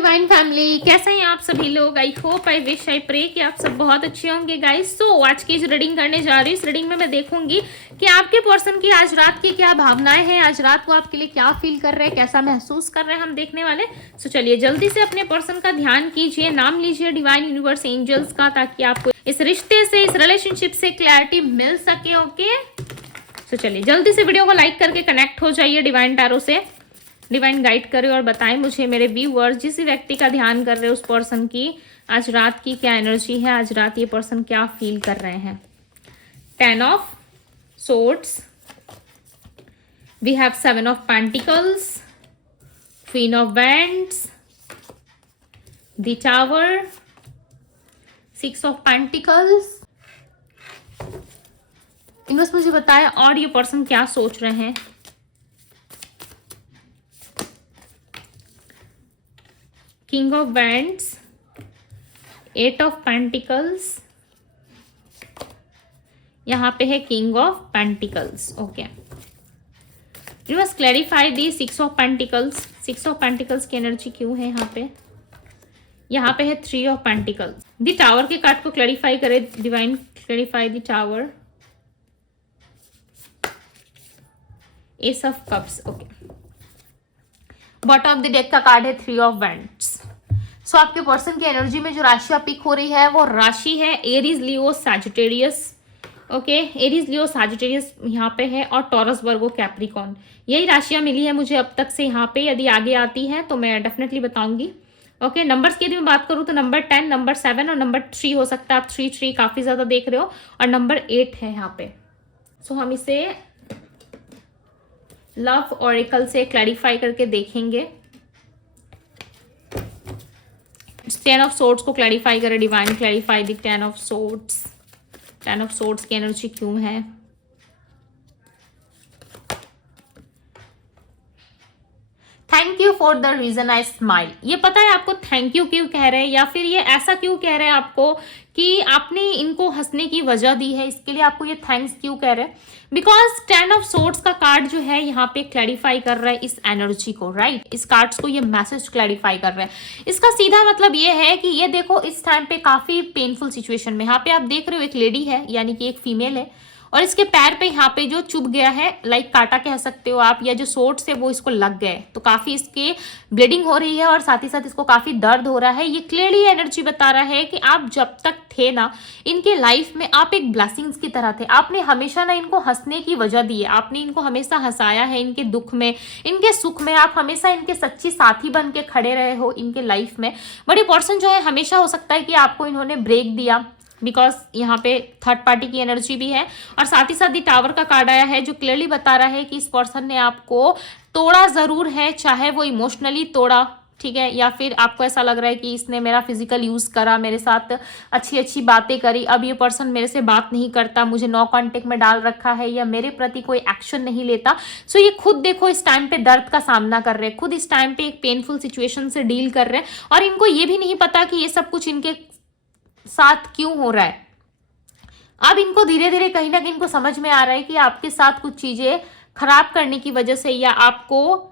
Divine family, कैसे हैं आप सभी लोग। I hope, I wish, I pray कि आप सब बहुत अच्छे होंगे गाइस। सो आज की जो रीडिंग करने जा रही हूँ, इस रीडिंग में मैं देखूंगी कि आपके पर्सन की आज रात की क्या भावनाएं हैं, आज रात को आपके लिए क्या फील कर रहे हैं, कैसा महसूस कर रहे हैं, हम देखने वाले। सो चलिए जल्दी से अपने पर्सन का ध्यान कीजिए, नाम लीजिए डिवाइन यूनिवर्स एंजल्स का, ताकि आपको इस रिश्ते से, इस रिलेशनशिप से क्लैरिटी मिल सके। ओके, तो चलिए जल्दी से वीडियो को लाइक करके कनेक्ट हो जाइए डिवाइन टैरो से। डिवाइन गाइड करे और बताएं मुझे मेरे व्यूअर्स, जिस व्यक्ति का ध्यान कर रहे हैं उस पर्सन की आज रात की क्या एनर्जी है, आज रात ये पर्सन क्या फील कर रहे हैं। 10 of swords, we have 7 of pentacles, queen of wands, the tower, 6 of pentacles. इन्होंने मुझे बताया और ये पर्सन क्या सोच रहे हैं। King of wands, 8 of pentacles, यहां पे है king of pentacles. Okay, you must clarify the 6 of pentacles. 6 of pentacles की एनर्जी क्यों है यहाँ पे। यहाँ पे है 3 ऑफ पेंटिकल्स। दी टावर के कार्ड को क्लैरिफाई करे divine, clarify the tower. S of cups. Okay, bottom of the deck का कार्ड है 3 ऑफ वैंड्स। सो आपके पर्सन की एनर्जी में जो राशियां पिक हो रही है वो राशि है एरीज, लियो, सैजिटेरियस। ओके, एरीज, लियो, सैजिटेरियस यहाँ पे है, और टॉरस, वर्गो, कैप्रिकॉर्न, यही राशियां मिली है मुझे अब तक से यहाँ पे। यदि आगे आती है तो मैं डेफिनेटली बताऊंगी। ओके, नंबर्स की यदि मैं बात करूँ तो नंबर 10, नंबर 7 और नंबर 3 हो सकता है। आप 3 काफी ज्यादा देख रहे हो, और नंबर 8 है यहाँ पे। सो हम इसे लव ऑरेकल से क्लैरिफाई करके देखेंगे। 10 ऑफ सोर्ड्स को क्लैरिफाई करें divine, clarify the 10 of swords. 10 of swords की एनर्जी क्यों है। Thank you for the reason I smile. ये पता है आपको थैंक यू क्यों कह रहे हैं, या फिर ये ऐसा क्यों कह रहे हैं आपको कि आपने इनको हंसने की वजह दी है, इसके लिए आपको ये थैंक्स क्यों कह रहे हैं। बिकॉज 10 ऑफ सोर्ड्स का कार्ड जो है यहाँ पे क्लैरिफाई कर रहा है इस एनर्जी को, राइट। इस कार्ड्स को ये मैसेज क्लैरिफाई कर रहा है। इसका सीधा मतलब ये है कि ये देखो इस टाइम पे काफी पेनफुल सिचुएशन में, यहाँ पे आप देख रहे हो एक लेडी है, यानी कि एक फीमेल है, और इसके पैर पे यहाँ पे जो चुभ गया है, लाइक कांटा कह सकते हो आप, या जो सोर्ड्स है वो इसको लग गए, तो काफी इसके ब्लीडिंग हो रही है, और साथ ही साथ इसको काफी दर्द हो रहा है। ये क्लियरली एनर्जी बता रहा है कि आप जब तक थे ना इनके लाइफ में, आप एक ब्लेसिंग्स की तरह थे। आपने हमेशा ना इनको हंसने की वजह दी है, आपने इनको हमेशा हंसाया है। इनके दुख में, इनके सुख में आप हमेशा इनके सच्ची साथी बन के खड़े रहे हो इनके लाइफ में। बड़ी पर्सन जो है हमेशा हो सकता है कि आपको इन्होंने ब्रेक दिया, बिकॉज यहाँ पे थर्ड पार्टी की एनर्जी भी है, और साथ ही साथ दी टावर का कार्ड आया है जो क्लियरली बता रहा है कि इस पर्सन ने आपको तोड़ा जरूर है, चाहे वो इमोशनली तोड़ा, ठीक है, या फिर आपको ऐसा लग रहा है कि इसने मेरा फिजिकल यूज करा, मेरे साथ अच्छी अच्छी बातें करी, अब ये पर्सन मेरे से बात नहीं करता, मुझे नो कांटेक्ट में डाल रखा है, या मेरे प्रति कोई एक्शन नहीं लेता। सो ये खुद देखो इस टाइम पे दर्द का सामना कर रहे हैं, खुद इस टाइम पे एक पेनफुल सिचुएशन से डील कर रहे हैं, और इनको ये भी नहीं पता कि ये सब कुछ इनके साथ क्यों हो रहा है। अब इनको धीरे धीरे कहीं ना कहीं इनको समझ में आ रहा है कि आपके साथ कुछ चीजें खराब करने की वजह से, या आपको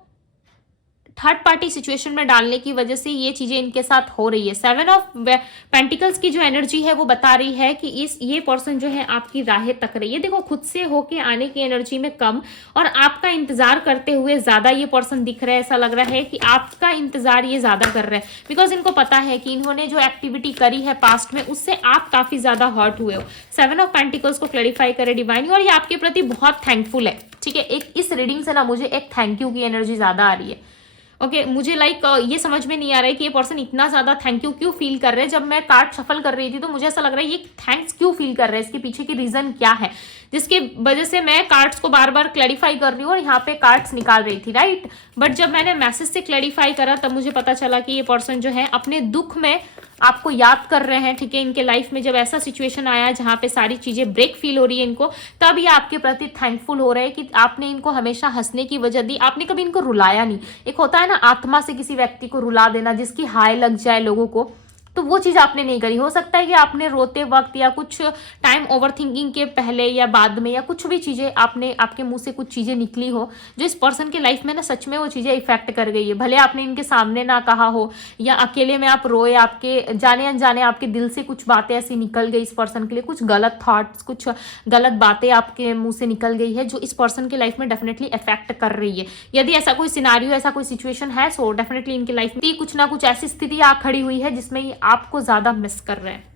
थर्ड पार्टी सिचुएशन में डालने की वजह से ये चीजें इनके साथ हो रही है। 7 ऑफ पेंटिकल्स की जो एनर्जी है वो बता रही है कि ये पर्सन जो है आपकी राहें तक रही है। देखो खुद से होके आने की एनर्जी में कम, और आपका इंतजार करते हुए ज्यादा ये पर्सन दिख रहा है। ऐसा लग रहा है कि आपका इंतजार ये ज्यादा कर रहे हैं, बिकॉज इनको पता है कि इन्होंने जो एक्टिविटी करी है पास्ट में उससे आप काफी ज्यादा हर्ट हुए हो। 7 ऑफ पेंटिकल्स को क्लैरिफाई करे डिवाइन, और ये आपके प्रति बहुत थैंकफुल है, ठीक है। एक इस रीडिंग से ना मुझे एक थैंक यू की एनर्जी ज्यादा आ रही है। ओके, मुझे ये समझ में नहीं आ रहा है कि ये पर्सन इतना ज्यादा थैंक यू क्यों फील कर रहे हैं। जब मैं कार्ड शफल कर रही थी तो मुझे ऐसा लग रहा है ये थैंक्स क्यों फील कर रहे हैं, इसके पीछे की रीजन क्या है, जिसके वजह से मैं कार्ड्स को बार बार क्लैरिफाई कर रही हूँ और यहाँ पे कार्ड्स निकाल रही थी, राइट। बट जब मैंने मैसेज से क्लैरिफाई करा तब मुझे पता चला कि ये पर्सन जो है अपने दुख में आपको याद कर रहे हैं, ठीक है। इनके लाइफ में जब ऐसा सिचुएशन आया जहाँ पे सारी चीजें ब्रेक फील हो रही है इनको, तब ये आपके प्रति थैंकफुल हो रहे हैं कि आपने इनको हमेशा हंसने की वजह दी, आपने कभी इनको रुलाया नहीं। एक होता है ना आत्मा से किसी व्यक्ति को रुला देना, जिसकी हाय लग जाए लोगों को, तो वो चीज़ आपने नहीं करी। हो सकता है कि आपने रोते वक्त या कुछ टाइम ओवर थिंकिंग के पहले या बाद में या कुछ भी चीज़ें आपने आपके मुंह से कुछ चीज़ें निकली हो जो इस पर्सन के लाइफ में ना सच में वो चीज़ें इफेक्ट कर गई है। भले आपने इनके सामने ना कहा हो या अकेले में आप रोए, आपके जाने अनजाने आपके दिल से कुछ बातें ऐसी निकल गई इस पर्सन के लिए, कुछ गलत थॉट्स, कुछ गलत बातें आपके मुंह से निकल गई है जो इस पर्सन के लाइफ में डेफिनेटली इफेक्ट कर रही है। यदि ऐसा कोई सिनारियो, ऐसा कोई सिचुएशन है, सो डेफिनेटली इनके लाइफ में कुछ ना कुछ ऐसी स्थिति आ खड़ी हुई है जिसमें ये आपको ज्यादा मिस कर रहे हैं।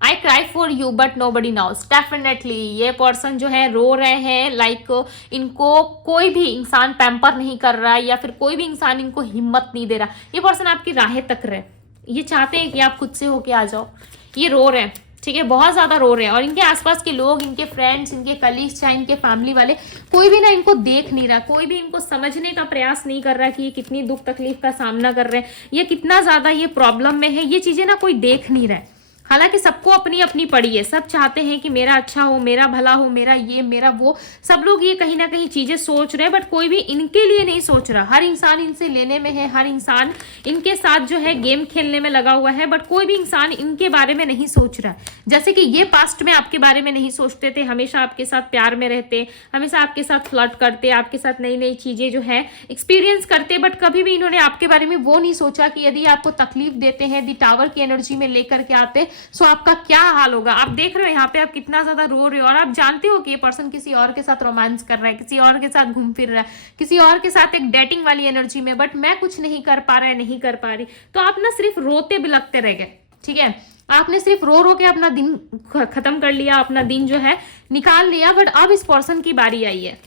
I cry for you but nobody knows. Definitely ये पर्सन जो है रो रहे हैं, लाइक इनको कोई भी इंसान पैम्पर नहीं कर रहा है या फिर कोई भी इंसान इनको हिम्मत नहीं दे रहा। ये पर्सन आपकी राहें तक रहे, ये चाहते हैं कि आप खुद से होके आ जाओ। ये रो रहे हैं, ठीक है, बहुत ज्यादा रो रहे हैं। और इनके आसपास के लोग, इनके फ्रेंड्स, इनके कलीग्स, चाहे इनके फैमिली वाले, कोई भी ना इनको देख नहीं रहा, कोई भी इनको समझने का प्रयास नहीं कर रहा कि ये कितनी दुख तकलीफ का सामना कर रहे हैं, ये कितना ज्यादा ये प्रॉब्लम में है। ये चीजें ना कोई देख नहीं रहा है। हालांकि सबको अपनी अपनी पड़ी है, सब चाहते हैं कि मेरा अच्छा हो, मेरा भला हो, मेरा ये मेरा वो, सब लोग ये कहीं ना कहीं चीजें सोच रहे हैं, बट कोई भी इनके लिए नहीं सोच रहा। हर इंसान इनसे लेने में है, हर इंसान इनके साथ जो है गेम खेलने में लगा हुआ है, बट कोई भी इंसान इनके बारे में नहीं सोच रहा। जैसे कि ये पास्ट में आपके बारे में नहीं सोचते थे, हमेशा आपके साथ प्यार में रहते, हमेशा आपके साथ फ्लर्ट करते, आपके साथ नई नई चीजें जो है एक्सपीरियंस करते, बट कभी भी इन्होंने आपके बारे में वो नहीं सोचा कि यदि आपको तकलीफ देते हैं, दी टावर की एनर्जी में लेकर के आते, सो आपका क्या हाल होगा। आप देख रहे हो यहाँ पे आप कितना ज्यादा रो रहे हो, और आप जानते हो कि ये पर्सन किसी और के साथ रोमांस कर रहा है, किसी और के साथ घूम फिर रहा है, किसी और के साथ एक डेटिंग वाली एनर्जी में, बट मैं कुछ नहीं कर पा रहा है, नहीं कर पा रही। तो आप ना सिर्फ रोते बिलखते रह गए, ठीक है, आपने सिर्फ रो रो के अपना दिन खत्म कर लिया, अपना दिन जो है निकाल लिया। बट अब इस पर्सन की बारी आई है।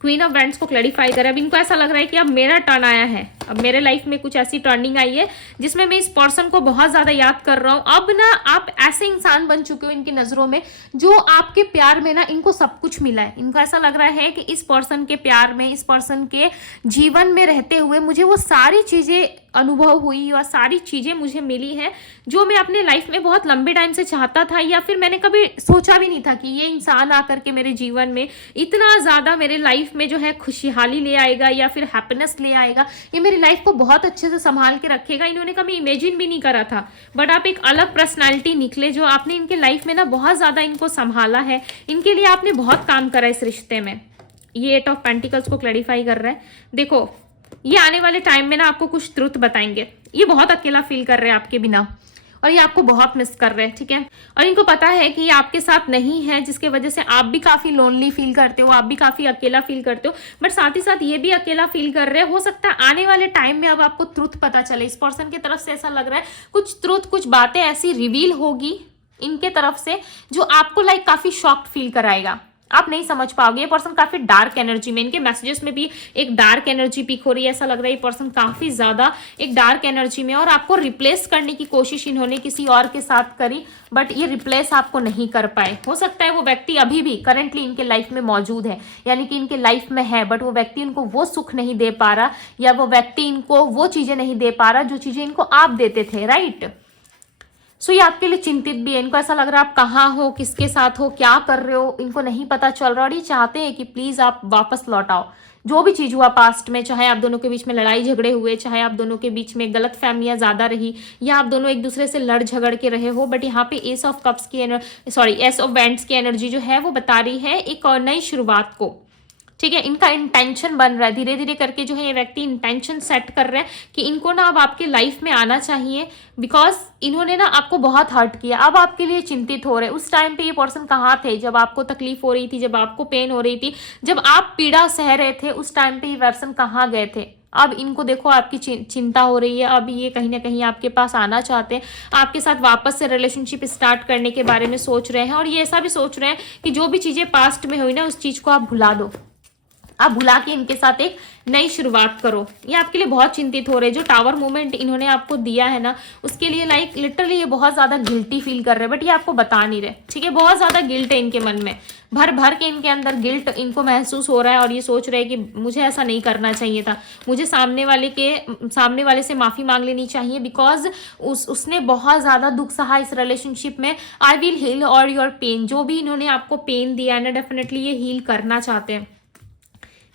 क्वीन ऑफ वैंड्स को क्लैरिफाई करें। अब इनको ऐसा लग रहा है कि अब मेरा टर्न आया है, अब मेरे लाइफ में कुछ ऐसी टर्निंग आई है जिसमें मैं इस पर्सन को बहुत ज्यादा याद कर रहा हूं। अब ना आप ऐसे इंसान बन चुके हो इनकी नजरों में जो आपके प्यार में ना इनको सब कुछ मिला है। इनको ऐसा लग रहा है कि इस पर्सन के प्यार में, इस पर्सन के जीवन में रहते हुए मुझे वो सारी चीजें अनुभव हुई और सारी चीजें मुझे मिली है जो मैं अपने लाइफ में बहुत लंबे टाइम से चाहता था, या फिर मैंने कभी सोचा भी नहीं था कि ये इंसान आकर के मेरे जीवन में इतना ज्यादा मेरे लाइफ में जो है खुशहाली ले आएगा या फिर हैप्पीनेस ले आएगा, ये मेरी लाइफ को बहुत अच्छे से संभाल के रखेगा। इन्होंने कभी इमेजिन भी नहीं करा था। बट आप एक अलग पर्सनैलिटी निकले जो आपने इनके लाइफ में ना बहुत ज्यादा इनको संभाला है, इनके लिए आपने बहुत काम करा इस रिश्ते में। ये 8 ऑफ पेंटिकल्स को क्लैरिफाई कर रहा है। देखो ये आने वाले टाइम में ना आपको कुछ ट्रुथ बताएंगे। ये बहुत अकेला फील कर रहे हैं आपके बिना, और ये आपको बहुत मिस कर रहे हैं, ठीक है। और इनको पता है कि ये आपके साथ नहीं है, जिसके वजह से आप भी काफी लोनली फील करते हो, आप भी काफी अकेला फील करते हो, बट साथ ही साथ ये भी अकेला फील कर रहे हैं। हो सकता है आने वाले टाइम में अब आपको ट्रुथ पता चले। इस पर्सन की तरफ से ऐसा लग रहा है कुछ ट्रुथ, कुछ बातें ऐसी रिवील होगी इनके तरफ से जो आपको लाइक काफी शॉक्ड फील कराएगा। आप नहीं समझ पाओगे। ये पर्सन काफी डार्क एनर्जी में, इनके मैसेजेस में भी एक डार्क एनर्जी पिक हो रही है। ऐसा लग रहा है ये पर्सन काफी ज्यादा एक डार्क एनर्जी में, और आपको रिप्लेस करने की कोशिश इन्होंने किसी और के साथ करी, बट ये रिप्लेस आपको नहीं कर पाए। हो सकता है वो व्यक्ति अभी भी करेंटली इनके लाइफ में मौजूद है, यानी कि इनके लाइफ में है, बट वो व्यक्ति इनको वो सुख नहीं दे पा रहा, या वो व्यक्ति इनको वो चीजें नहीं दे पा रहा जो चीजें इनको आप देते थे, राइट। सो ये आपके लिए चिंतित भी है। इनको ऐसा लग रहा है आप कहाँ हो, किसके साथ हो, क्या कर रहे हो, इनको नहीं पता चल रहा, और ये चाहते हैं कि प्लीज आप वापस लौट आओ। जो भी चीज हुआ पास्ट में, चाहे आप दोनों के बीच में लड़ाई झगड़े हुए, चाहे आप दोनों के बीच में गलत फहमियां ज्यादा रही, या आप दोनों एक दूसरे से लड़ झगड़ के रहे हो, बट यहाँ पे एस ऑफ वैंड्स की एनर्जी जो है वो बता रही है एक और नई शुरुआत को, ठीक है। इनका इंटेंशन बन रहा है धीरे धीरे करके, जो है ये व्यक्ति इंटेंशन सेट कर रहे हैं कि इनको ना अब आपके लाइफ में आना चाहिए, बिकॉज इन्होंने ना आपको बहुत हर्ट किया। अब आपके लिए चिंतित हो रहे हैं। उस टाइम पे ये पर्सन कहाँ थे जब आपको तकलीफ हो रही थी, जब आपको पेन हो रही थी, जब आप पीड़ा सह रहे थे, उस टाइम पे ये पर्सन कहाँ गए थे। अब इनको देखो आपकी चिंता हो रही है। अब ये कहीं ना कहीं आपके पास आना चाहते हैं, आपके साथ वापस से रिलेशनशिप स्टार्ट करने के बारे में सोच रहे हैं, और ये ऐसा भी सोच रहे हैं कि जो भी चीजें पास्ट में हुई ना उस चीज को आप भुला दो, आप भुला के इनके साथ एक नई शुरुआत करो। ये आपके लिए बहुत चिंतित हो रहे हैं। जो टावर मूवमेंट इन्होंने आपको दिया है ना उसके लिए लाइक लिटरली ये बहुत ज्यादा गिल्टी फील कर रहे हैं, बट ये आपको बता नहीं रहे, ठीक है। बहुत ज्यादा गिल्ट है इनके मन में, भर भर के इनके अंदर गिल्ट इनको महसूस हो रहा है, और ये सोच रहे हैं कि मुझे ऐसा नहीं करना चाहिए था, मुझे सामने वाले से माफी मांग लेनी चाहिए, बिकॉज उसने बहुत ज्यादा दुख सहा इस रिलेशनशिप में। I will heal all your pain. जो भी इन्होंने आपको पेन दिया है ना डेफिनेटली ये हील करना चाहते हैं।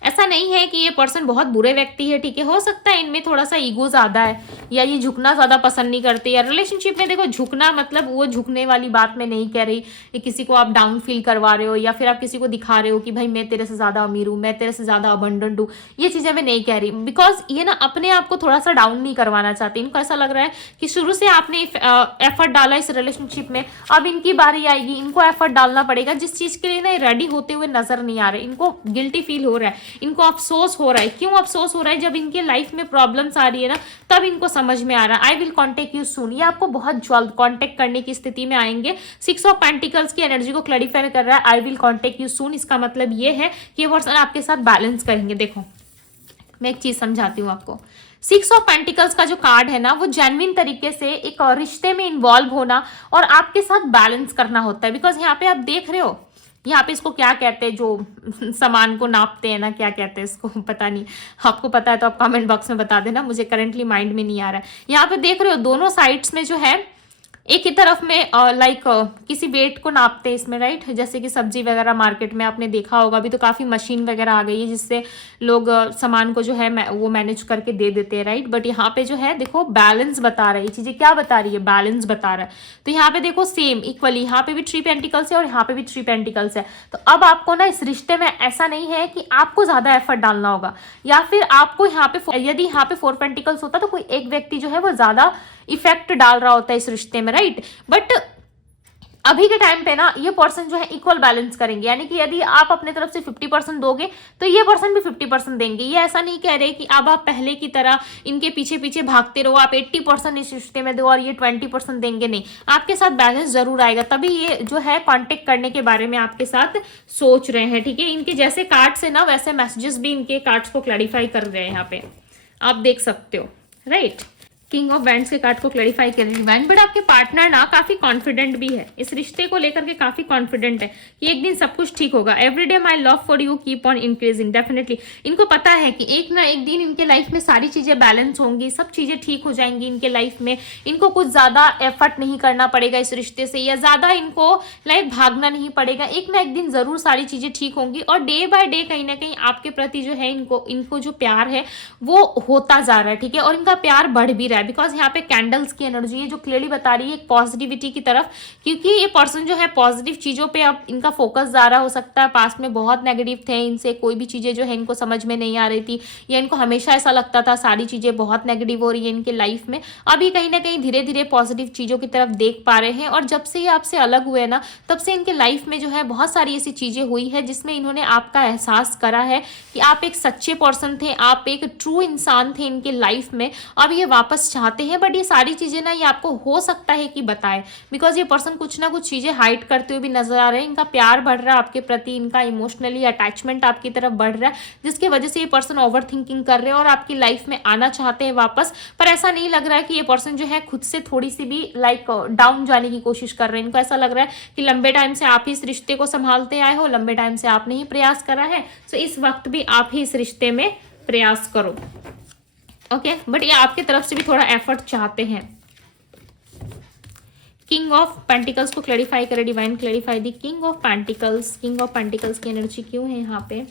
ऐसा नहीं है कि ये पर्सन बहुत बुरे व्यक्ति है, ठीक है। हो सकता है इनमें थोड़ा सा ईगो ज्यादा है, या ये झुकना ज़्यादा पसंद नहीं करते, या रिलेशनशिप में देखो झुकना मतलब वो झुकने वाली बात मैं नहीं कह रही कि किसी को आप डाउन फील करवा रहे हो या फिर आप किसी को दिखा रहे हो कि भाई मैं तेरे से ज़्यादा अमीर हूँ, मैं तेरे से ज़्यादा अबंडेंट हूँ, ये चीज़ें मैं नहीं कह रही। बिकॉज ये ना अपने आप को थोड़ा सा डाउन नहीं करवाना चाहते। इनको ऐसा लग रहा है कि शुरू से आपने एफर्ट डाला इस रिलेशनशिप में, अब इनकी बारी आएगी, इनको एफर्ट डालना पड़ेगा, जिस चीज़ के लिए ना रेडी होते हुए नजर नहीं आ रहे। इनको गिल्टी फील हो रहा है, इनको अफसोस हो रहा है। क्यों अफसोस हो रहा है? जब इनके लाइफ में प्रॉब्लम्स आ रही है ना, तब इनको समझ में आ रहा है। I will contact you soon, ये आपको बहुत जल्द कॉन्टेक्ट करने की स्थिति में आएंगे। 6 ऑफ पेंटिकल्स की एनर्जी को क्लैरिफाई कर रहा है, I will contact you soon. इसका मतलब ये है कि ये पर्सन आपके साथ बैलेंस करेंगे। देखो मैं एक चीज समझाती हूँ आपको। 6 ऑफ पेंटिकल्स का जो कार्ड है ना, वो जेन्युइन तरीके से एक रिश्ते में इन्वॉल्व होना और आपके साथ बैलेंस करना होता है। बिकॉज यहाँ पे आप देख रहे हो, यहाँ पे इसको क्या कहते हैं, जो सामान को नापते हैं ना, क्या कहते हैं इसको, पता नहीं, आपको पता है तो आप कमेंट बॉक्स में बता देना, मुझे करंटली माइंड में नहीं आ रहा है। यहाँ पे देख रहे हो दोनों साइड्स में जो है, एक ही तरफ में लाइक किसी वेट को नापते हैं इसमें, राइट। जैसे कि सब्जी वगैरह मार्केट में आपने देखा होगा, अभी तो काफ़ी मशीन वगैरह आ गई है जिससे लोग सामान को जो है वो मैनेज करके दे देते हैं, राइट। बट यहाँ पे जो है देखो बैलेंस बता रहा है, ये चीज़ें क्या बता रही है, बैलेंस बता रहा है। तो यहाँ पे देखो सेम इक्वली, यहाँ पे भी 3 पेंटिकल्स है और यहाँ पे भी 3 पेंटिकल्स है। तो अब आपको ना इस रिश्ते में ऐसा नहीं है कि आपको ज़्यादा एफर्ट डालना होगा, या फिर आपको यहाँ पे, यदि यहाँ पे 4 पेंटिकल्स होता तो कोई एक व्यक्ति जो है वो ज़्यादा इफेक्ट डाल रहा होता है इस रिश्ते में, राइट। बट अभी के टाइम पे ना ये पर्सन जो है इक्वल बैलेंस करेंगे, यानी कि यदि आप अपने तरफ से 50% दोगे तो ये पर्सन भी 50% देंगे। ये ऐसा नहीं कह रहे कि अब आप पहले की तरह इनके पीछे पीछे भागते रहो, आप 80% इस रिश्ते में दो और ये 20% देंगे, नहीं। आपके साथ बैलेंस जरूर आएगा, तभी ये जो है कॉन्टेक्ट करने के बारे में आपके साथ सोच रहे हैं, ठीक है। इनके जैसे कार्ड्स है ना, वैसे मैसेजेस भी इनके कार्ड्स को क्लैरिफाई कर रहे हैं, यहाँ पे आप देख सकते हो, राइट। किंग ऑफ वैंड्स के कार्ड को क्लैरिफाई करें डिवाइन। बट आपके पार्टनर ना काफी कॉन्फिडेंट भी है, इस रिश्ते को लेकर के काफी कॉन्फिडेंट है कि एक दिन सब कुछ ठीक होगा। Everyday my love for you keep on increasing. Definitely इनको पता है कि एक ना एक दिन इनके लाइफ में सारी चीजें बैलेंस होंगी, सब चीजें ठीक हो जाएंगी इनके लाइफ में। इनको कुछ ज्यादा एफर्ट नहीं करना पड़ेगा इस रिश्ते से, या ज्यादा इनको लाइक भागना नहीं पड़ेगा। एक ना एक दिन जरूर सारी चीजें ठीक होंगी और डे बाय डे कहीं ना कहीं आपके प्रति जो है इनको जो प्यार है वो होता जा रहा है, ठीक है। और इनका प्यार बढ़ भी रहा है, बिकॉज यहाँ पे कैंडल्स की एनर्जी है जो क्लियरली बता रही है एक पॉजिटिविटी की तरफ, क्योंकि ये पर्सन जो है पॉजिटिव चीजों पे अब इनका फोकस ज्यादा हो सकता है। पास्ट में बहुत नेगेटिव थे, इनसे कोई भी चीजें जो है इनको समझ में नहीं आ रही थी, या इनको हमेशा ऐसा लगता था सारी चीजें बहुत नेगेटिव हो रही है इनके लाइफ में। अभी कहीं ना कहीं धीरे धीरे पॉजिटिव चीजों की तरफ देख पा रहे हैं। और जब से ये आपसे अलग हुए ना, तब से इनके लाइफ में जो है बहुत सारी ऐसी चीजें हुई है जिसमें इन्होंने आपका एहसास करा है कि आप एक सच्चे पर्सन थे, आप एक ट्रू इंसान थे इनके लाइफ में। अब ये वापस चाहते हैं, बट ये सारी चीजें ना ये आपको हो सकता है कि बताए, बिकॉज ये पर्सन कुछ ना कुछ चीजें हाइड करते हुए भी नजर आ रहे हैं। इनका प्यार बढ़ रहा है आपके प्रति, इनका इमोशनली अटैचमेंट आपकी तरफ बढ़ रहा है, जिसकी वजह से ये पर्सन ओवर थिंकिंग कर रहे हैं और आपकी लाइफ में आना चाहते हैं वापस। पर ऐसा नहीं लग रहा है कि ये पर्सन जो है खुद से थोड़ी सी भी लाइक डाउन जाने की कोशिश कर रहे हैं। इनको ऐसा लग रहा है कि लंबे टाइम से आप ही इस रिश्ते को संभालते आए हो, लंबे टाइम से आपने ही प्रयास करा है, तो इस वक्त भी आप ही इस रिश्ते में प्रयास करो, ओके। बट ये आपके तरफ से भी थोड़ा एफर्ट चाहते हैं। किंग ऑफ पेंटिकल्स को क्लैरिफाई करें divine, clarify the king of pentacles. King of pentacles की एनर्जी क्यों है यहाँ पे?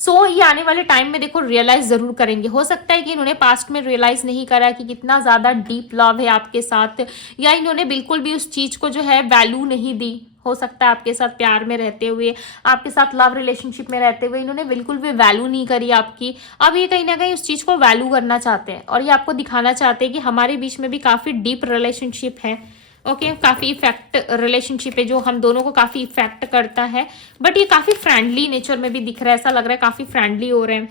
ये आने वाले टाइम में देखो रियलाइज जरूर करेंगे। हो सकता है कि इन्होंने पास्ट में रियलाइज नहीं करा कि कितना ज्यादा डीप लव है आपके साथ, या इन्होंने बिल्कुल भी उस चीज को जो है वैल्यू नहीं दी। हो सकता है आपके साथ प्यार में रहते हुए, आपके साथ लव रिलेशनशिप में रहते हुए इन्होंने बिल्कुल भी वैल्यू नहीं करी आपकी। अब ये कहीं ना कहीं उस चीज को वैल्यू करना चाहते हैं और ये आपको दिखाना चाहते हैं कि हमारे बीच में भी काफी डीप रिलेशनशिप है, ओके। काफी इफेक्ट रिलेशनशिप है जो हम दोनों को काफी इफेक्ट करता है, बट ये काफी फ्रेंडली नेचर में भी दिख रहा है, ऐसा लग रहा है काफी फ्रेंडली हो रहे हैं,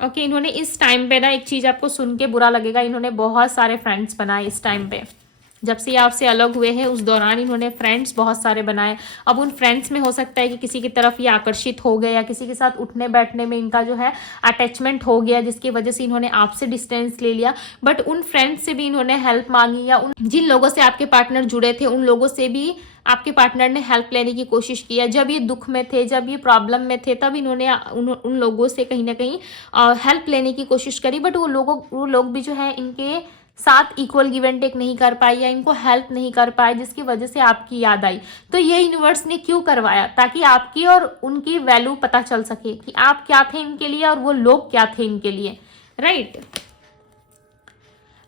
ओके। इन्होंने इस टाइम पे ना एक चीज आपको सुन के बुरा लगेगा, इन्होंने बहुत सारे फ्रेंड्स बनाए इस टाइम पे। जब से ये आपसे अलग हुए हैं उस दौरान इन्होंने फ्रेंड्स बहुत सारे बनाए। अब उन फ्रेंड्स में हो सकता है कि किसी की तरफ ये आकर्षित हो गए, या किसी के साथ उठने बैठने में इनका जो है अटैचमेंट हो गया, जिसकी वजह से इन्होंने आपसे डिस्टेंस ले लिया। बट उन फ्रेंड्स से भी इन्होंने हेल्प मांगी, या उन जिन लोगों से आपके पार्टनर जुड़े थे उन लोगों से भी आपके पार्टनर ने हेल्प लेने की कोशिश किया। जब ये दुख में थे, जब ये प्रॉब्लम में थे, तब इन्होंने उन लोगों से कहीं ना कहीं हेल्प लेने की कोशिश करी। बट वो लोग भी जो है इनके साथ इक्वल गिव एंड टेक नहीं कर पाए, या इनको हेल्प नहीं कर पाए, जिसकी वजह से आपकी याद आई। तो ये यूनिवर्स ने क्यों करवाया? ताकि आपकी और उनकी वैल्यू पता चल सके कि आप क्या थे इनके लिए और वो लोग क्या थे इनके लिए, right.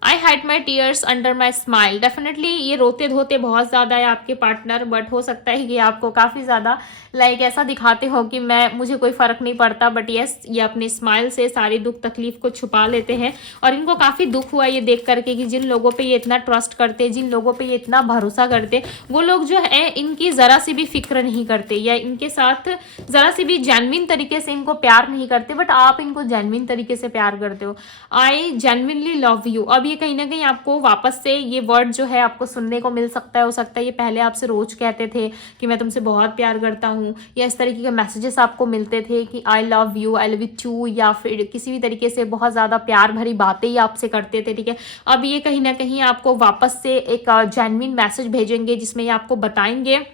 I hide my tears under my smile. Definitely ये रोते धोते बहुत ज़्यादा है आपके पार्टनर, बट हो सकता है कि आपको काफ़ी ज़्यादा लाइक ऐसा दिखाते हो कि मुझे कोई फ़र्क नहीं पड़ता, बट यस ये अपनी स्माइल से सारी दुख तकलीफ को छुपा लेते हैं। और इनको काफ़ी दुख हुआ ये देख करके कि जिन लोगों पे ये इतना ट्रस्ट करते, जिन लोगों पे ये इतना भरोसा करते, वो लोग जो है इनकी ज़रा सी भी फिक्र नहीं करते या इनके साथ ज़रा सी भी जेन्युइन तरीके से इनको प्यार नहीं करते, बट आप इनको जेन्युइन तरीके से प्यार करते हो। I genuinely love you. अब ये कहीं ना कहीं आपको वापस से ये वर्ड जो है आपको सुनने को मिल सकता है। हो सकता है ये पहले आपसे रोज कहते थे कि मैं तुमसे बहुत प्यार करता हूँ, या इस तरीके के मैसेजेस आपको मिलते थे कि I love you, I love you too, या फिर किसी भी तरीके से बहुत ज़्यादा प्यार भरी बातें ही आपसे करते थे, ठीक है। अब ये कहीं ना कहीं आपको वापस से एक जेन्युइन मैसेज भेजेंगे जिसमें ये आपको बताएंगे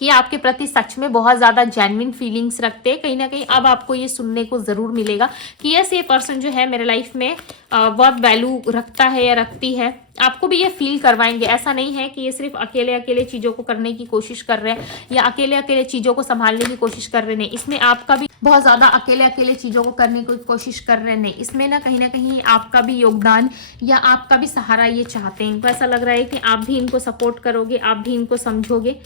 कि आपके प्रति सच में बहुत ज़्यादा जेन्युइन फीलिंग्स रखते हैं। कहीं ना कहीं अब आपको ये सुनने को ज़रूर मिलेगा कि यस ये पर्सन जो है मेरे लाइफ में बहुत वैल्यू रखता है या रखती है। आपको भी ये फील करवाएंगे। ऐसा नहीं है कि ये सिर्फ अकेले अकेले चीज़ों को करने की कोशिश कर रहे हैं या अकेले अकेले चीज़ों को संभालने की कोशिश कर रहे हैं। इसमें आपका भी बहुत ज़्यादा अकेले अकेले चीज़ों को करने की कोशिश कर रहे हैं। इसमें ना कहीं आपका भी योगदान या आपका भी सहारा ये चाहते हैं। इनको ऐसा लग रहा है कि आप भी इनको सपोर्ट करोगे, आप भी इनको समझोगे,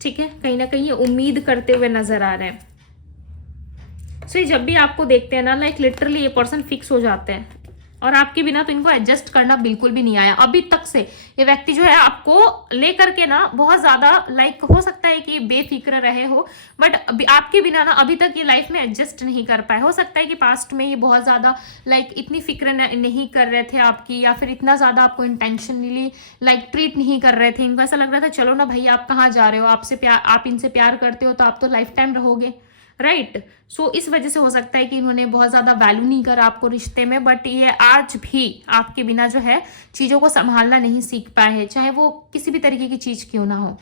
ठीक है। कहीं ना कहीं ये उम्मीद करते हुए नजर आ रहे हैं। सो जब भी आपको देखते हैं ना लाइक लिटरली ये पर्सन फिक्स हो जाते हैं और आपके बिना तो इनको एडजस्ट करना बिल्कुल भी नहीं आया अभी तक से। ये व्यक्ति जो है आपको लेकर के ना बहुत ज्यादा लाइक हो सकता है कि बेफिक्र रहे हो, बट आपके बिना ना अभी तक ये लाइफ में एडजस्ट नहीं कर पाए। हो सकता है कि पास्ट में ये बहुत ज्यादा लाइक इतनी फिक्र नहीं कर रहे थे आपकी, या फिर इतना ज्यादा आपको इंटेंशनली लाइक ट्रीट नहीं कर रहे थे। इनको ऐसा लग रहा था चलो ना भाई आप कहाँ जा रहे हो, आपसे प्यार, आप इनसे प्यार करते हो तो आप तो लाइफ टाइम रहोगे, राइट। सो इस वजह से हो सकता है कि इन्होंने बहुत ज़्यादा वैल्यू नहीं करा आपको रिश्ते में, बट ये आज भी आपके बिना जो है चीज़ों को संभालना नहीं सीख पाए हैं, चाहे वो किसी भी तरीके की चीज़ क्यों ना हो।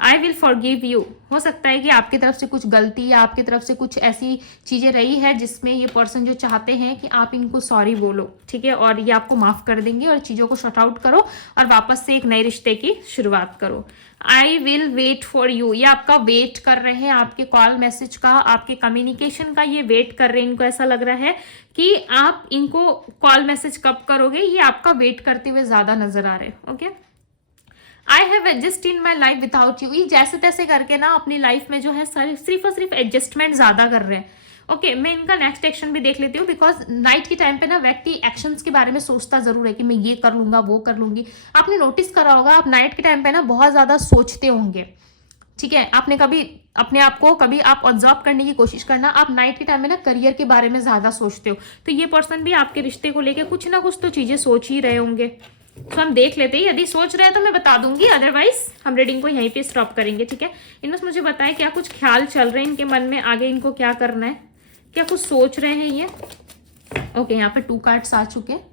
I will forgive you. हो सकता है कि आपकी तरफ से कुछ गलती या आपकी तरफ से कुछ ऐसी चीज़ें रही है जिसमें ये पर्सन जो चाहते हैं कि आप इनको सॉरी बोलो, ठीक है, और ये आपको माफ़ कर देंगे और चीज़ों को शॉर्ट आउट करो और वापस से एक नए रिश्ते की शुरुआत करो। I will wait for you. ये आपका वेट कर रहे हैं, आपके कॉल मैसेज का, आपके कम्युनिकेशन का ये वेट कर रहे हैं। इनको ऐसा लग रहा है कि आप इनको कॉल मैसेज कब करोगे, ये आपका वेट करते हुए ज़्यादा नजर आ रहे हैं। Okay, I have adjust in my life without you. ये जैसे तैसे करके ना अपनी लाइफ में जो है सिर्फ और सिर्फ एडजस्टमेंट ज्यादा कर रहे हैं। ओके, मैं इनका नेक्स्ट एक्शन भी देख लेती हूँ, बिकॉज नाइट के टाइम पे ना व्यक्ति एक्शंस के बारे में सोचता जरूर है कि मैं ये कर लूंगा, वो कर लूंगी। आपने नोटिस करा होगा आप नाइट के टाइम पे ना बहुत ज्यादा सोचते होंगे, ठीक है। आपने कभी अपने आप को कभी आप ऑब्जर्व करने की कोशिश करना, आप नाइट के टाइम में ना करियर के बारे में ज्यादा सोचते हो, तो ये पर्सन भी आपके रिश्ते को लेकर कुछ ना कुछ तो चीजें सोच ही रहे होंगे। तो हम देख लेते हैं, यदि सोच रहे हैं तो मैं बता दूंगी, अदरवाइज हम रीडिंग को यहीं पे स्टॉप करेंगे, ठीक है। इनमें मुझे बताएं क्या कुछ ख्याल चल रहे हैं इनके मन में, आगे इनको क्या करना है, क्या कुछ सोच रहे हैं ये। ओके, यहाँ पे 2 कार्ड्स आ चुके हैं,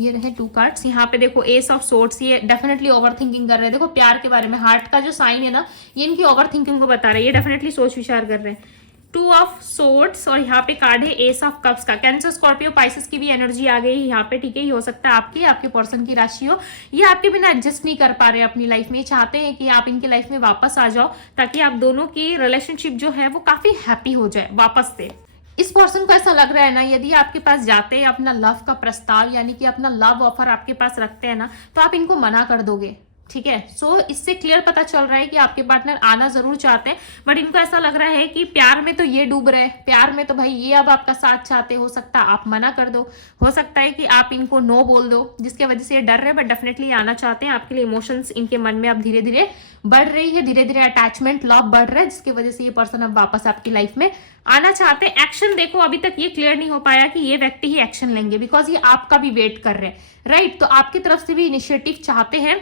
ये रहे 2 कार्ड्स। यहाँ पे देखो एस ऑफ सोर्ड्स, ये डेफिनेटली ओवर थिंकिंग कर रहे हैं। देखो प्यार के बारे में हार्ट का जो साइन है ना, ये इनकी ओवर थिंकिंग को बता रहा है। ये डेफिनेटली सोच विचार कर रहे हैं। 2 ऑफ सोर्ड्स और यहाँ पे कार्ड है एस ऑफ कप्स का। कैंसर, स्कॉर्पियो, पाइसेस की भी एनर्जी आ गई है यहाँ पे, ठीक है। ये हो सकता है आपके पर्सन की राशि हो। ये आपके बिना एडजस्ट नहीं कर पा रहे अपनी लाइफ में, चाहते हैं कि आप इनकी लाइफ में वापस आ जाओ ताकि आप दोनों की रिलेशनशिप जो है वो काफी हैप्पी हो जाए वापस से। इस पर्सन को ऐसा लग रहा है ना, यदि आपके पास जाते हैं अपना लव का प्रस्ताव यानी कि अपना लव ऑफर आपके पास रखते हैं ना, तो आप इनको मना कर दोगे, ठीक है। सो इससे क्लियर पता चल रहा है कि आपके पार्टनर आना जरूर चाहते हैं, बट इनको ऐसा लग रहा है कि प्यार में तो ये डूब रहे हैं, प्यार में तो भाई ये अब आपका साथ चाहते। हो सकता है आप मना कर दो, हो सकता है कि आप इनको नो बोल दो, जिसके वजह से ये डर रहे, बट डेफिनेटली आना चाहते हैं। आपके लिए इमोशंस इनके मन में अब धीरे धीरे बढ़ रही है, धीरे धीरे अटैचमेंट लव बढ़ रहा है, जिसकी वजह से ये पर्सन अब वापस आपकी लाइफ में आना चाहते हैं। एक्शन देखो अभी तक ये क्लियर नहीं हो पाया कि ये व्यक्ति ही एक्शन लेंगे, बिकॉज ये आपका भी वेट कर रहे हैं, राइट। तो आपकी तरफ से भी इनिशिएटिव चाहते हैं,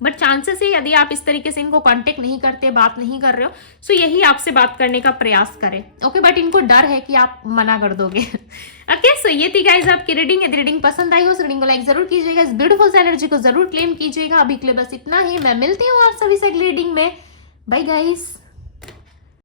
बट चांसेस है यदि आप इस तरीके से इनको कांटेक्ट नहीं करते, बात नहीं कर रहे हो, सो यही आपसे बात करने का प्रयास करें। ओके, बट इनको डर है कि आप मना कर दोगे। ओके, सो ये थी गाइज आपकी रीडिंग। यदि रीडिंग पसंद आई हो तो रीडिंग को लाइक जरूर कीजिएगा, इस ब्यूटीफुल एनर्जी को जरूर क्लेम कीजिएगा। अभी के लिए बस इतना ही, मैं मिलती हूँ आप सभी से अगली रीडिंग में। Bye guys.